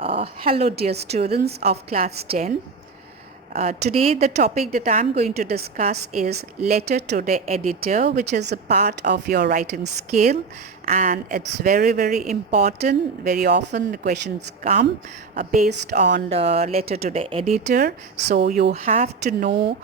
Hello dear students of class 10. Today the topic that I'm going to discuss is letter to the editor, which is a part of your writing skill, and it's very important. Very often the questions come based on the letter to the editor, so you have to know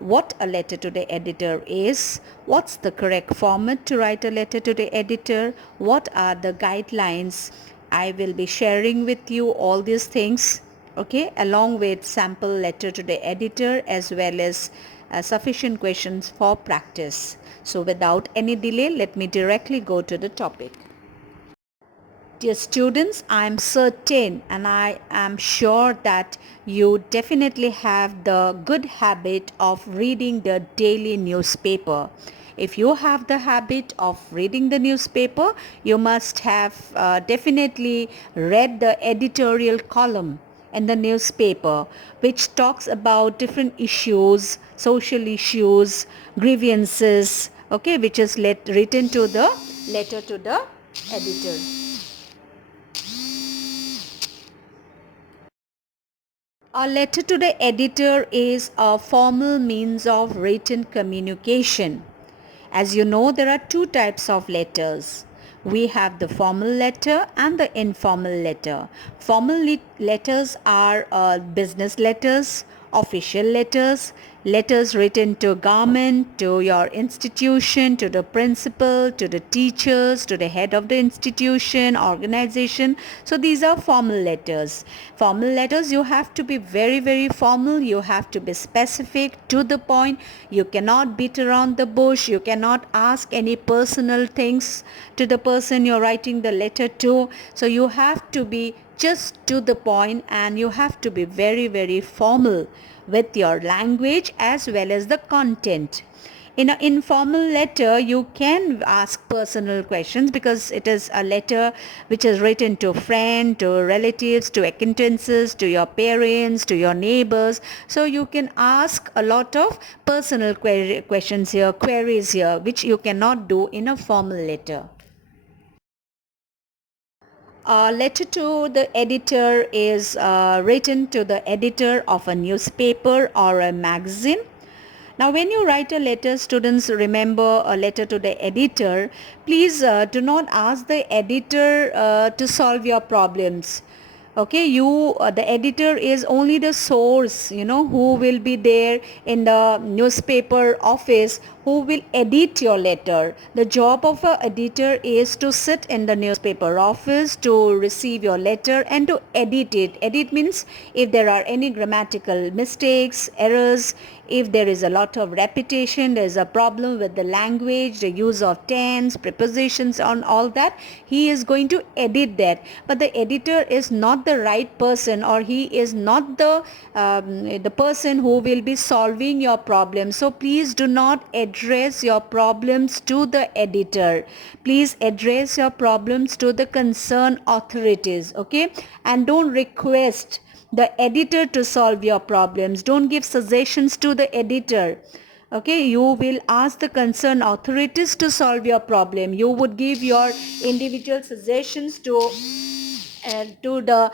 what a letter to the editor is, what's the correct format to write a letter to the editor, what are the guidelines. I will be sharing with you all these things, okay, along with sample letter to the editor as well as sufficient questions for practice. So without any delay, let me directly go to the topic. Dear students, I am certain and I am sure that you definitely have the good habit of reading the daily newspaper. If you have the habit of reading the newspaper, you must have definitely read the editorial column in the newspaper, which talks about different issues, social issues, grievances, okay, which is written to the letter to the editor. A letter to the editor is a formal means of written communication. As you know, there are two types of letters. We have the formal letter and the informal letter. Formal letters are business letters, official letters, letters written to government, to your institution, to the principal, to the teachers, to the head of the institution, organization. So these are formal letters. Formal letters, you have to be very formal. You have to be specific, to the point. You cannot beat around the bush. You cannot ask any personal things to the person you're writing the letter to. So you have to be just to the point, and you have to be very formal with your language as well as the content. In an informal letter, you can ask personal questions because it is a letter which is written to friends, to relatives, to acquaintances, to your parents, to your neighbors. So you can ask a lot of personal questions here, queries here, which you cannot do in a formal letter. A letter to the editor is written to the editor of a newspaper or a magazine. Now, when you write a letter, students, remember a letter to the editor. Please do not ask the editor to solve your problems. Okay, the editor is only the source, who will be there in the newspaper office, who will edit your letter. The job of an editor is to sit in the newspaper office to receive your letter and to edit it. Edit means if there are any grammatical mistakes, errors, if there is a lot of repetition, there is a problem with the language, the use of tense, prepositions, on all that, he is going to edit that. But the editor is not the right person, or he is not the person who will be solving your problem. So please do not address your problems to the editor. Please address your problems to the concerned authorities, okay? And don't request the editor to solve your problems. Don't give suggestions to the editor. Okay, you will ask the concerned authorities to solve your problem. You would give your individual suggestions to the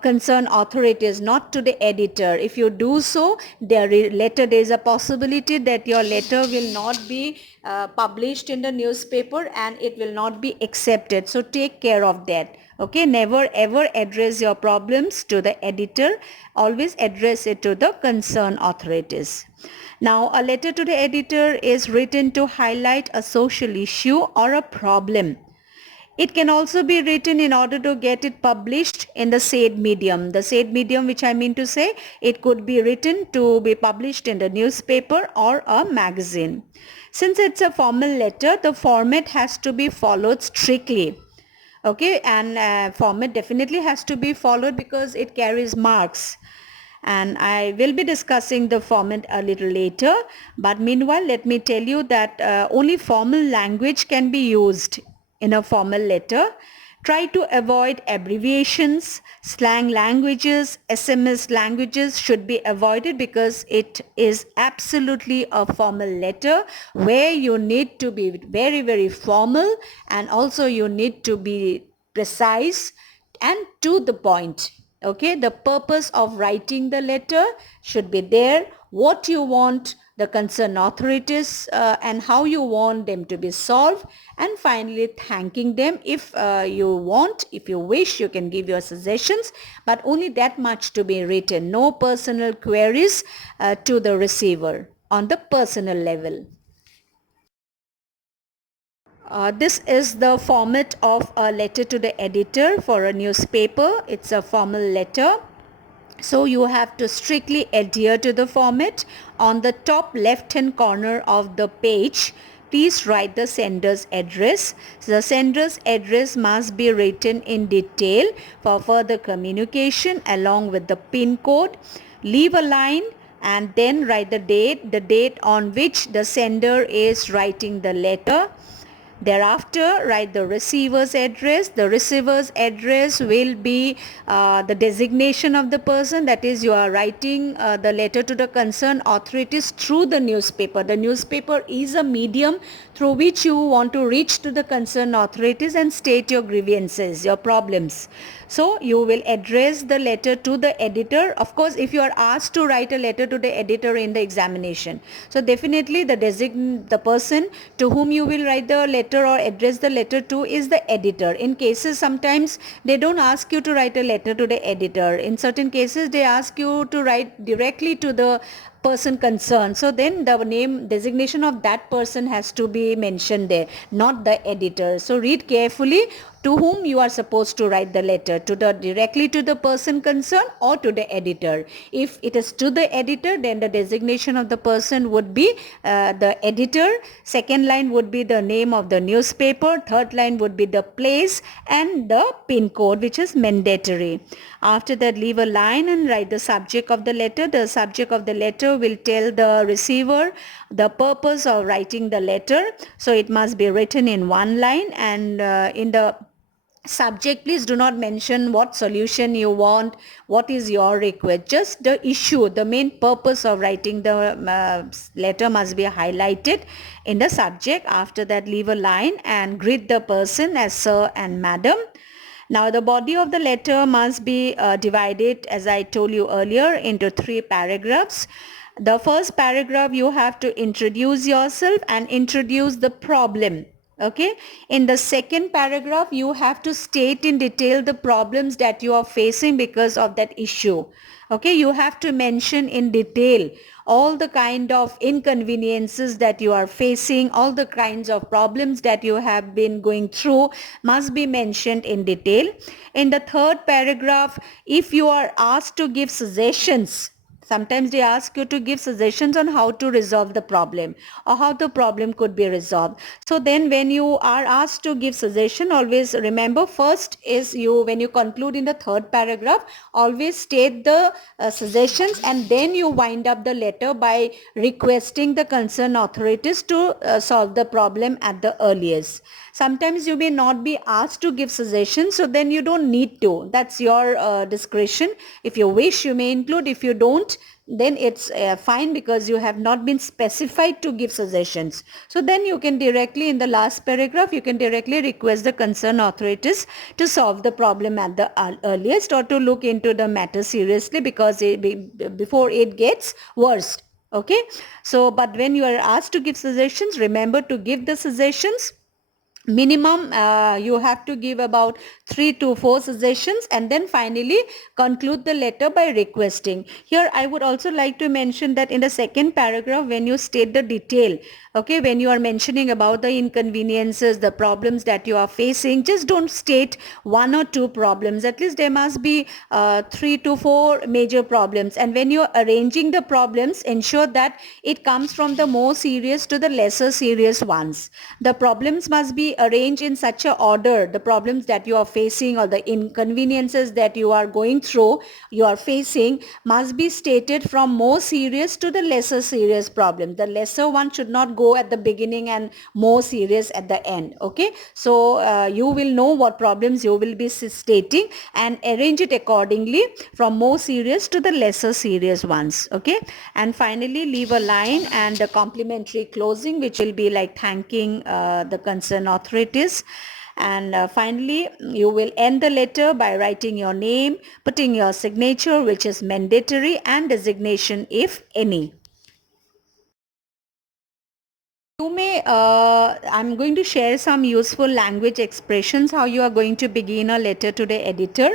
concerned authorities, not to the editor. If you do so, there is a possibility that your letter will not be published in the newspaper and it will not be accepted. So take care of that. Okay, never ever address your problems to the editor. Always address it to the concerned authorities. Now, a letter to the editor is written to highlight a social issue or a problem. It can also be written in order to get it published in the said medium. The said medium, which I mean to say, it could be written to be published in the newspaper or a magazine. Since it's a formal letter, the format has to be followed strictly. Okay, and format definitely has to be followed because it carries marks. And I will be discussing the format a little later. But meanwhile, let me tell you that only formal language can be used in a formal letter. Try to avoid abbreviations, slang languages, SMS languages should be avoided because it is absolutely a formal letter where you need to be very formal, and also you need to be precise and to the point. Okay, the purpose of writing the letter should be there, what you want the concerned authorities and how you want them to be solved, and finally thanking them. If you want, if you wish, you can give your suggestions, but only that much to be written. No personal queries to the receiver on the personal level. This is the format of a letter to the editor for a newspaper. It's a formal letter. So you have to strictly adhere to the format. On the top left hand corner of the page, please write the sender's address. So the sender's address must be written in detail for further communication along with the pin code. Leave a line and then write the date on which the sender is writing the letter. Thereafter, write the receiver's address. The receiver's address will be the designation of the person. That is, you are writing the letter to the concerned authorities through the newspaper. The newspaper is a medium through which you want to reach to the concerned authorities and state your grievances, your problems. So you will address the letter to the editor. Of course, if you are asked to write a letter to the editor in the examination, so definitely the person to whom you will write the letter or address the letter to is the editor. In cases sometimes they don't ask you to write a letter to the editor. In certain cases they ask you to write directly to the person concerned. So then the name designation of that person has to be mentioned there, not the editor. So read carefully to whom you are supposed to write the letter, to the directly to the person concerned or to the editor. If it is to the editor, then the designation of the person would be the editor. Second line would be the name of the newspaper. Third line would be the place and the pin code, which is mandatory. After that, leave a line and write the subject of the letter. The subject of the letter will tell the receiver the purpose of writing the letter. So it must be written in one line, and in the subject, please do not mention what solution you want, what is your request. Just the issue, the main purpose of writing the letter must be highlighted in the subject. After that, leave a line and greet the person as sir and madam. Now the body of the letter must be divided, as I told you earlier, into 3 paragraphs. The first paragraph, you have to introduce yourself and introduce the problem. Okay. In the second paragraph, you have to state in detail the problems that you are facing because of that issue. Okay. You have to mention in detail all the kind of inconveniences that you are facing, all the kinds of problems that you have been going through must be mentioned in detail. In the third paragraph, if you are asked to give suggestions, sometimes they ask you to give suggestions on how to resolve the problem or how the problem could be resolved. So then when you are asked to give suggestion, always remember, first is when you conclude in the third paragraph, always state the suggestions, and then you wind up the letter by requesting the concerned authorities to solve the problem at the earliest. Sometimes you may not be asked to give suggestions, so then you don't need to. That's your discretion. If you wish, you may include. If you don't, then it's fine, because you have not been specified to give suggestions. So then you can directly, in the last paragraph, you can directly request the concerned authorities to solve the problem at the earliest, or to look into the matter seriously before it gets worse. Okay. So, but when you are asked to give suggestions, remember to give the suggestions. Minimum you have to give about 3 to 4 suggestions, and then finally conclude the letter by requesting. Here I would also like to mention that in the second paragraph, when you state the detail, okay, when you are mentioning about the inconveniences, the problems that you are facing, just don't state 1 or 2 problems. At least there must be 3 to 4 major problems, and when you are arranging the problems, ensure that it comes from the more serious to the lesser serious ones. The problems must be arranged in such a order, the problems that you are facing or the inconveniences that you are going through, you are facing, must be stated from more serious to the lesser serious problem. The lesser one should not go at the beginning and more serious at the end. Okay. So you will know what problems you will be stating and arrange it accordingly from more serious to the lesser serious ones. Okay. And finally, leave a line and a complimentary closing, which will be like thanking the concerned authorities. And finally, you will end the letter by writing your name, putting your signature, which is mandatory, and designation if any. I'm going to share some useful language expressions how you are going to begin a letter to the editor.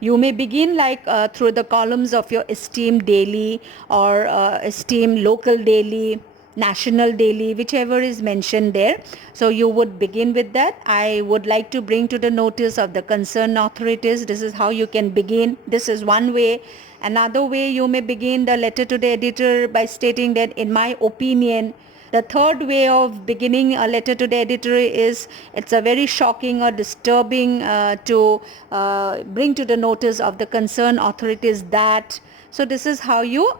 You may begin like through the columns of your esteemed daily or esteemed local daily, national daily, whichever is mentioned there. So you would begin with that. I would like to bring to the notice of the concerned authorities. This is how you can begin. This is one way. Another way, you may begin the letter to the editor by stating that in my opinion. The third way of beginning a letter to the editor is it's a very shocking or disturbing to bring to the notice of the concerned authorities that. So this is how you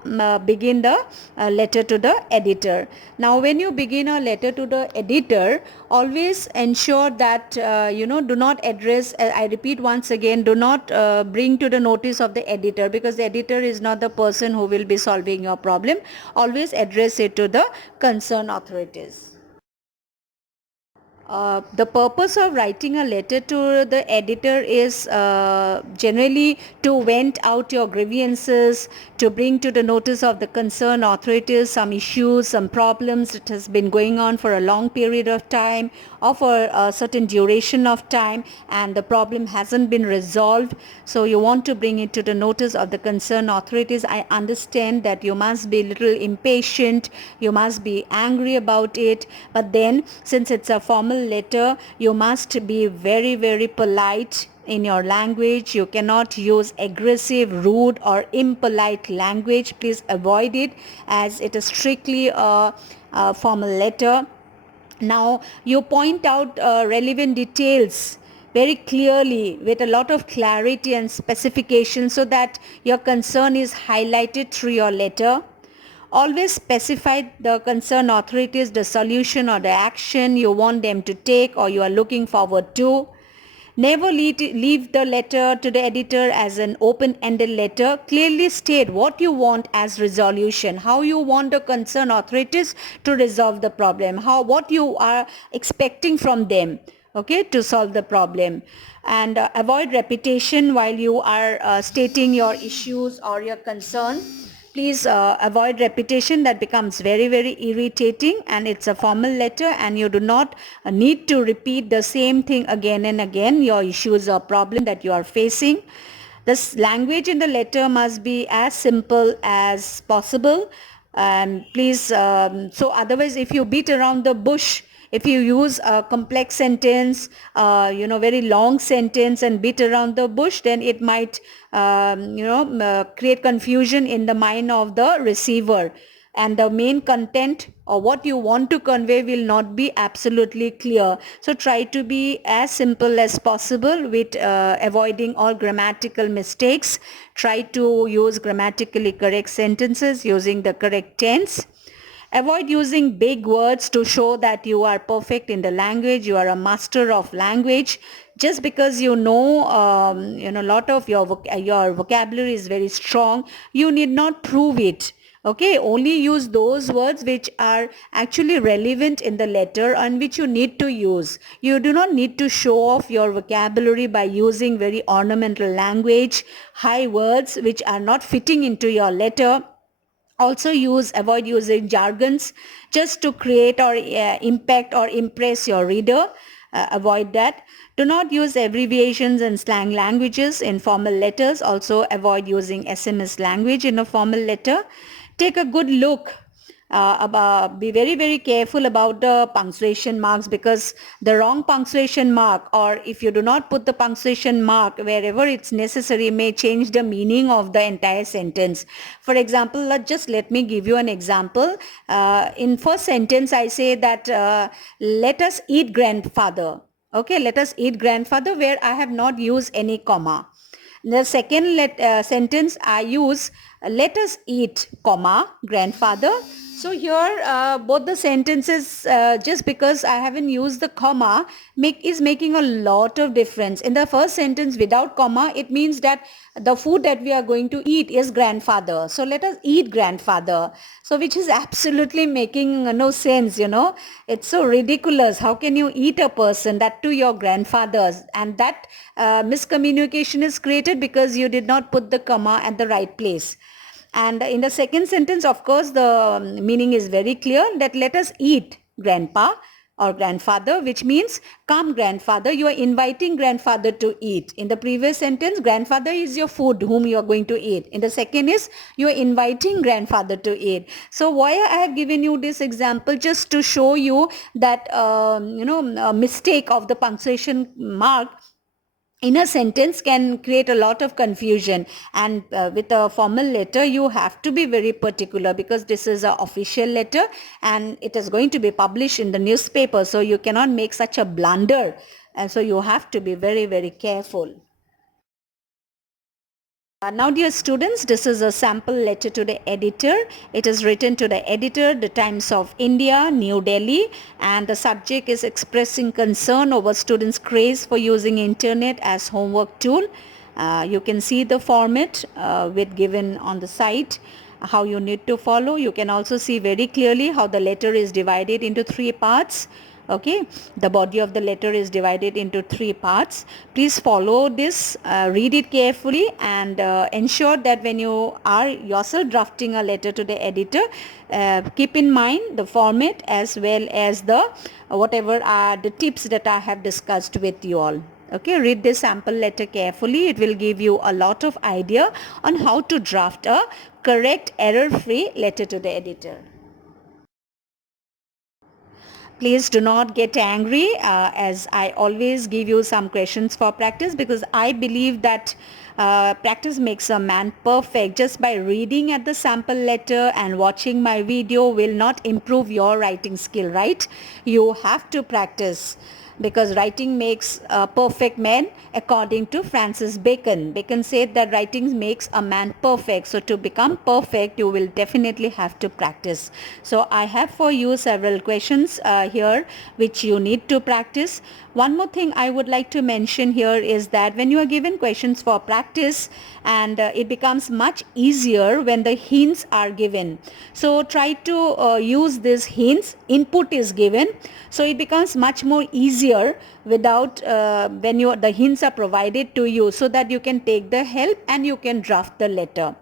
begin the letter to the editor. Now when you begin a letter to the editor, always ensure that do not address, I repeat once again, do not bring to the notice of the editor, because the editor is not the person who will be solving your problem. Always address it to the concerned authorities. The purpose of writing a letter to the editor is generally to vent out your grievances, to bring to the notice of the concerned authorities some issues, some problems that has been going on for a long period of time or for a certain duration of time, and the problem hasn't been resolved. So you want to bring it to the notice of the concerned authorities. I understand that you must be a little impatient, you must be angry about it, but then since it's a formal letter, you must be very, very polite in your language. You cannot use aggressive, rude or impolite language. Please avoid it, as it is strictly a formal letter. Now you point out relevant details very clearly with a lot of clarity and specification so that your concern is highlighted through your letter. Always specify the concerned authorities the solution or the action you want them to take or you are looking forward to. Never leave the letter to the editor as an open-ended letter. Clearly state what you want as resolution, how you want the concerned authorities to resolve the problem, what you are expecting from them, okay, to solve the problem. And avoid repetition while you are stating your issues or your concern. Please avoid repetition. That becomes very, very irritating, and it's a formal letter and you do not need to repeat the same thing again and again, your issues or problem that you are facing. This language in the letter must be as simple as possible. Please, so otherwise if you beat around the bush, if you use a complex sentence, very long sentence and beat around the bush, then it might, create confusion in the mind of the receiver. And the main content or what you want to convey will not be absolutely clear. So try to be as simple as possible with avoiding all grammatical mistakes. Try to use grammatically correct sentences using the correct tense. Avoid using big words to show that you are perfect in the language, you are a master of language. Just because you know, a lot of your vocabulary is very strong, you need not prove it. Okay, only use those words which are actually relevant in the letter and which you need to use. You do not need to show off your vocabulary by using very ornamental language, high words which are not fitting into your letter. Also avoid using jargons just to create or impact or impress your reader. Avoid that. Do not use abbreviations and slang languages in formal letters. Also avoid using SMS language in a formal letter. Take a good look. Be very, very careful about the punctuation marks, because the wrong punctuation mark, or if you do not put the punctuation mark wherever it's necessary, may change the meaning of the entire sentence. For example, let me give you an example. In first sentence I say that let us eat grandfather. Okay, let us eat grandfather, where I have not used any comma. The second sentence I use let us eat, comma, grandfather. So here both the sentences, just because I haven't used the comma, is making a lot of difference. In the first sentence without comma, it means that the food that we are going to eat is grandfather. So let us eat, grandfather. So which is absolutely making no sense, you know. It's so ridiculous. How can you eat a person, that to your grandfather's? And that miscommunication is created because you did not put the comma at the right place. And in the second sentence, of course, the meaning is very clear, that let us eat, grandpa or grandfather, which means come, grandfather. You are inviting grandfather to eat. In the previous sentence, grandfather is your food whom you are going to eat. In the second is you are inviting grandfather to eat. So why I have given you this example, just to show you that a mistake of the punctuation mark in a sentence can create a lot of confusion. And with a formal letter, you have to be very particular, because this is an official letter and it is going to be published in the newspaper. So you cannot make such a blunder. And so you have to be very, very careful. Now, dear students, this is a sample letter to the editor. It is written to the editor, The Times of India, New Delhi, and the subject is expressing concern over students' craze for using internet as homework tool. You can see the format with given on the site, how you need to follow. You can also see very clearly how the letter is divided into 3 parts. Okay, the body of the letter is divided into 3 parts. Please follow this, read it carefully, and ensure that when you are yourself drafting a letter to the editor, keep in mind the format as well as the whatever are the tips that I have discussed with you all. Okay, read this sample letter carefully. It will give you a lot of idea on how to draft a correct, error-free letter to the editor. Please do not get angry, as I always give you some questions for practice, because I believe that practice makes a man perfect. Just by reading at the sample letter and watching my video will not improve your writing skill, right? You have to practice, because writing makes a perfect man, according to Francis Bacon. Bacon said that writing makes a man perfect. So to become perfect, you will definitely have to practice. So I have for you several questions here which you need to practice. One more thing I would like to mention here is that when you are given questions for practice, and it becomes much easier when the hints are given. So try to use these hints. Input is given, so it becomes much more easier without when the hints are provided to you, so that you can take the help and you can draft the letter.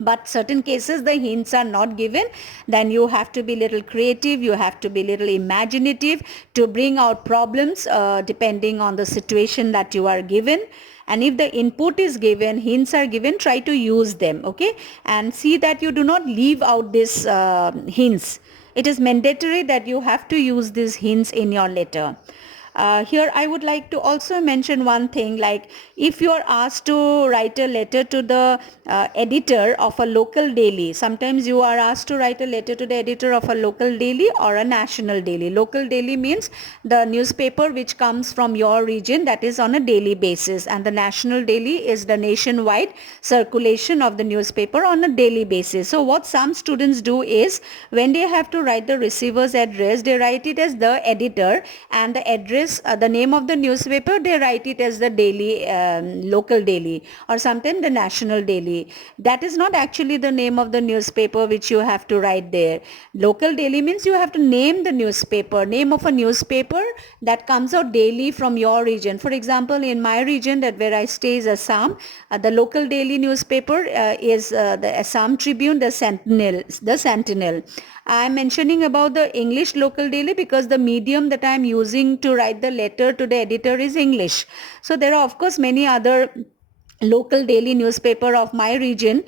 But certain cases the hints are not given, then you have to be little creative, you have to be little imaginative to bring out problems depending on the situation that you are given. And if the input is given, hints are given, try to use them, okay? And see that you do not leave out these hints. It is mandatory that you have to use these hints in your letter. Here I would like to also mention one thing, like if you are asked to write a letter to the editor of a local daily, sometimes you are asked to write a letter to the editor of a local daily or a national daily. Local daily means the newspaper which comes from your region, that is on a daily basis, and the national daily is the nationwide circulation of the newspaper on a daily basis. So what some students do is, when they have to write the receiver's address, they write it as the editor, and the address, the name of the newspaper, they write it as the daily, local daily, or sometimes the national daily. That is not actually the name of the newspaper which you have to write there. Local daily means you have to name the newspaper, name of a newspaper that comes out daily from your region. For example, in my region, that where I stay is Assam, the local daily newspaper is the Assam Tribune, the Sentinel. I am mentioning about the English local daily because the medium that I am using to write the letter to the editor is English. So there are of course many other local daily newspaper of my region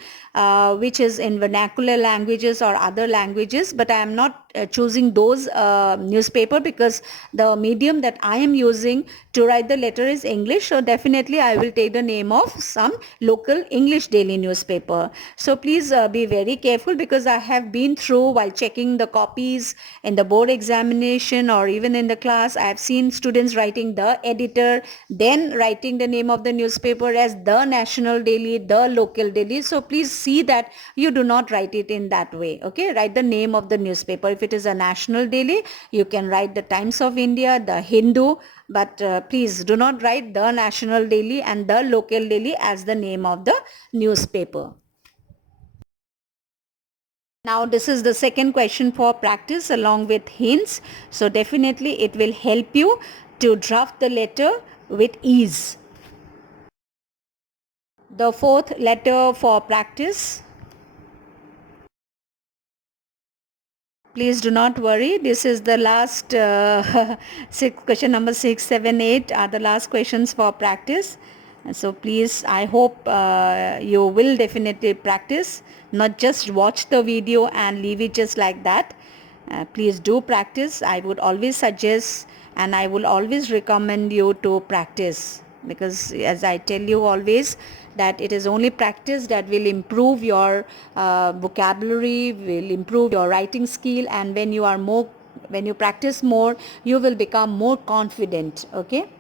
which is in vernacular languages or other languages, but I am not choosing those newspaper, because the medium that I am using to write the letter is English. So definitely I will take the name of some local English daily newspaper. So please be very careful, because I have been through, while checking the copies in the board examination or even in the class, I have seen students writing the editor, then writing the name of the newspaper as the national daily, the local daily. So please see that you do not write it in that way. Okay, write the name of the newspaper. If it is a national daily, you can write the Times of India, the Hindu, but please do not write the national daily and the local daily as the name of the newspaper. Now this is the second question for practice along with hints. So definitely it will help you to draft the letter with ease. The fourth letter for practice. Please do not worry. This is the last question number 6, 7, 8 are the last questions for practice. So please, I hope you will definitely practice, not just watch the video and leave it just like that. Please do practice. I would always suggest and I will always recommend you to practice, because as I tell you always, that it is only practice that will improve your vocabulary, will improve your writing skill, and when you practice more, you will become more confident. Okay.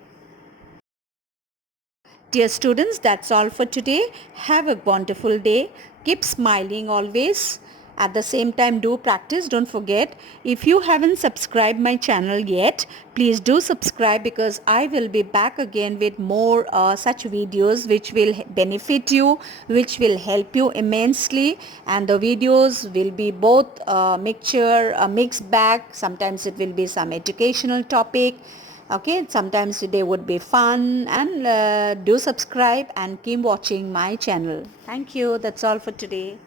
Dear students, that's all for today. Have a wonderful day. Keep smiling always. At the same time, do practice. Don't forget, if you haven't subscribed my channel yet, please do subscribe, because I will be back again with more such videos which will benefit you, which will help you immensely. And the videos will be both a mixed bag. Sometimes it will be some educational topic. Okay, sometimes they would be fun, and do subscribe and keep watching my channel. Thank you. That's all for today.